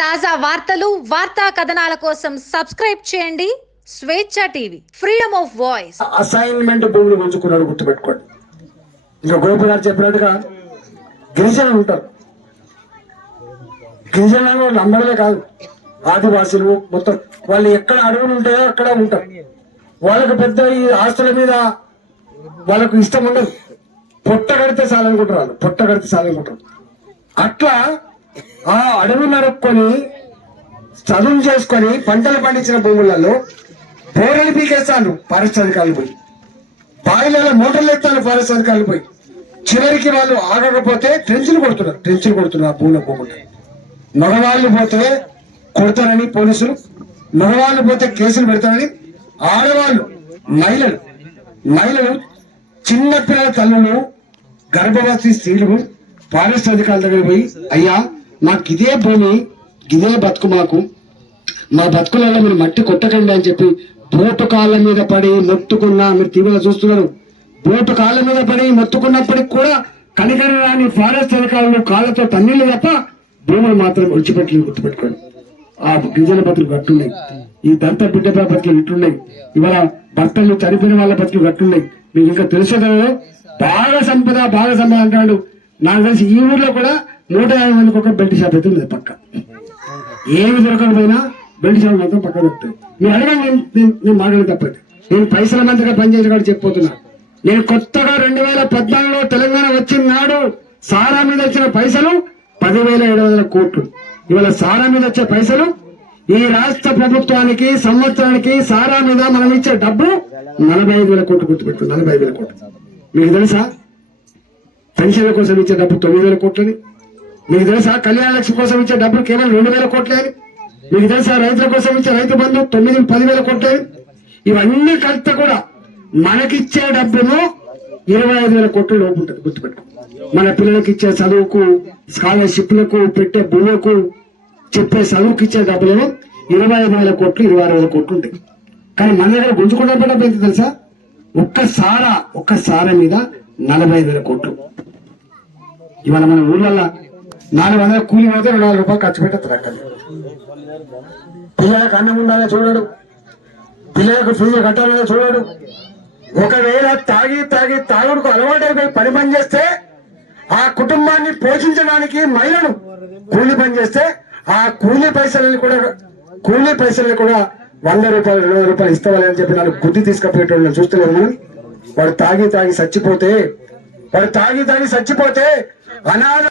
తాజా వార్తలు వార్తా కథనాల కోసం సబ్స్క్రైబ్ చేయండి స్వేచ్ఛ TV, freedom of voice. Assignment భూములు గుంజుకున్నాడు, గుర్తుపెట్టుకోండి. ఇంకా గోపి గారు చెప్పినట్టుగా గిరిజనులు ఉంటారు. గిరిజనులు నంబర్లే కాదు, ఆదివాసులు మొత్తం వాళ్ళు ఎక్కడ అడవులు ఉంటాయో అక్కడ ఉంటారు. వాళ్ళకు పెద్ద ఈ ఆస్తుల మీద వాళ్ళకు ఇష్టం ఉండదు. పొట్ట కడితే చాలనుకుంటారు, వాళ్ళు పొట్ట కడితే చాలనుకుంటారు. అట్లా ఆ అడవి నరుక్కొని చదువు చేసుకొని పంటలు పండించిన భూములలో బోరలు పీకేస్తాను ఫారెస్ట్ అధికారులు పోయి, బాయిలలో మోటార్లు ఎత్తాను ఫారెస్ట్ అధికారులు పోయి. చివరికి వాళ్ళు ఆగకపోతే ట్రెంచులు కొడుతున్నారు ఆ భూమిలో పోకుండా. మగవాళ్ళు పోతే కొడతారని పోలీసులు, మగవాళ్ళు పోతే కేసులు పెడతారని ఆడవాళ్ళు మహిళలు చిన్న పిల్లల తల్లులు గర్భవతి స్త్రీలు ఫారెస్ట్ అధికారుల దగ్గర పోయి, అయ్యా మాకు ఇదే భూమి ఇదే బతుకు, మా బతుకులలో మీరు మట్టి కొట్టకండి అని చెప్పి బోటు కాళ్ళ మీద పడి మొత్తుకున్నా. మీరు టీవీలో చూస్తున్నారు, బోటు కాళ్ళ మీద పడి మొత్తుకున్నప్పటికి కూడా కనికరం రాని ఫారెస్ట్ అధికారులు కాళ్ళతో తన్నీళ్ళు తప్ప భూములు మాత్రం విడిచిపెట్టలేదు. గుర్తుపెట్టుకోండి, ఆ గిరిజన బతులు గట్టున్నాయి, ఈ దంత బిడ్డ బతులు ఇట్లున్నాయి, ఇవాళ భర్తలు చనిపోయిన వాళ్ళ బతులు గట్టున్నాయి. మీకు ఇంకా తెలుసుదో బాగా సంపద అంటాడు. నాకు తెలిసి ఈ ఊర్లో కూడా 150 మందికి ఒక బెల్ట్ షాప్ అయితే లేదు పక్క. ఏమి దొరకకపోయినా బెల్ట్ షాప్ మాత్రం పక్క దొరుకుతాయి. మీరు అడగండి, నేను మాట్లాడి తప్పదు. నేను పైసల మంత్రిగా పనిచేసి కూడా చెప్పిపోతున్నా. నేను కొత్తగా 2014లో తెలంగాణ వచ్చిన నాడు సారా మీద వచ్చిన పైసలు 10,700 కోట్లు. ఇవాళ సారా మీద వచ్చే పైసలు ఈ రాష్ట్ర ప్రభుత్వానికి సంవత్సరానికి సారా మీద మనం ఇచ్చే డబ్బు 45,000 కోట్లు. గుర్తుపెట్టుకుంది, 45,000 కోట్లు. మీకు తెలుసా పెన్షన్ల కోసం ఇచ్చే డబ్బు 9,000 కోట్లని? మీకు తెలుసా కళ్యాణ లక్ష్మి కోసం ఇచ్చే డబ్బులు కేవలం 2,000 కోట్లని? మీకు తెలుసా రైతుల కోసం ఇచ్చే రైతు బంధు 10,000 కోట్లని? ఇవన్నీ కలిస్తే కూడా మనకిచ్చే డబ్బును 25,000 కోట్ల లోపు ఉంటుంది. గుర్తుపెట్టుకో, మన పిల్లలకి ఇచ్చే చదువుకు, స్కాలర్షిప్లకు, పెట్టే భూములకు, చెప్పే చదువుకి ఇచ్చే డబ్బులను 25,000 కోట్లు 26,000 కోట్లు ఉంటాయి. కానీ మన దగ్గర గుంజుకుంటే డబ్బు ఎంత తెలుసా? ఒక్క సారా మీద 40,000 కోట్లు. ఇవాళ మన ఊళ్ళల్లో 400 కూలి పోతే 200 రూపాయలు ఖర్చు పెట్టేస్తారు. అక్కడ పిల్లలకు అన్నం ఉండాలని చూడడు, పిల్లలకు ఫీజు కట్టాలని చూడడు. ఒకవేళ తాగుడుకు అలవాటైపోయి పని చేస్తే ఆ కుటుంబాన్ని పోషించడానికి మహిళను కూలి పని చేస్తే ఆ కూలీ పైసలని కూడా 100 రూపాయలు 200 రూపాయలు ఇస్తామని చెప్పి నాకు గుద్ది తీసుకుపోయేటోళ్ళు చూస్తలేదు మనం. వాడు తాగి చచ్చిపోతే అనాథ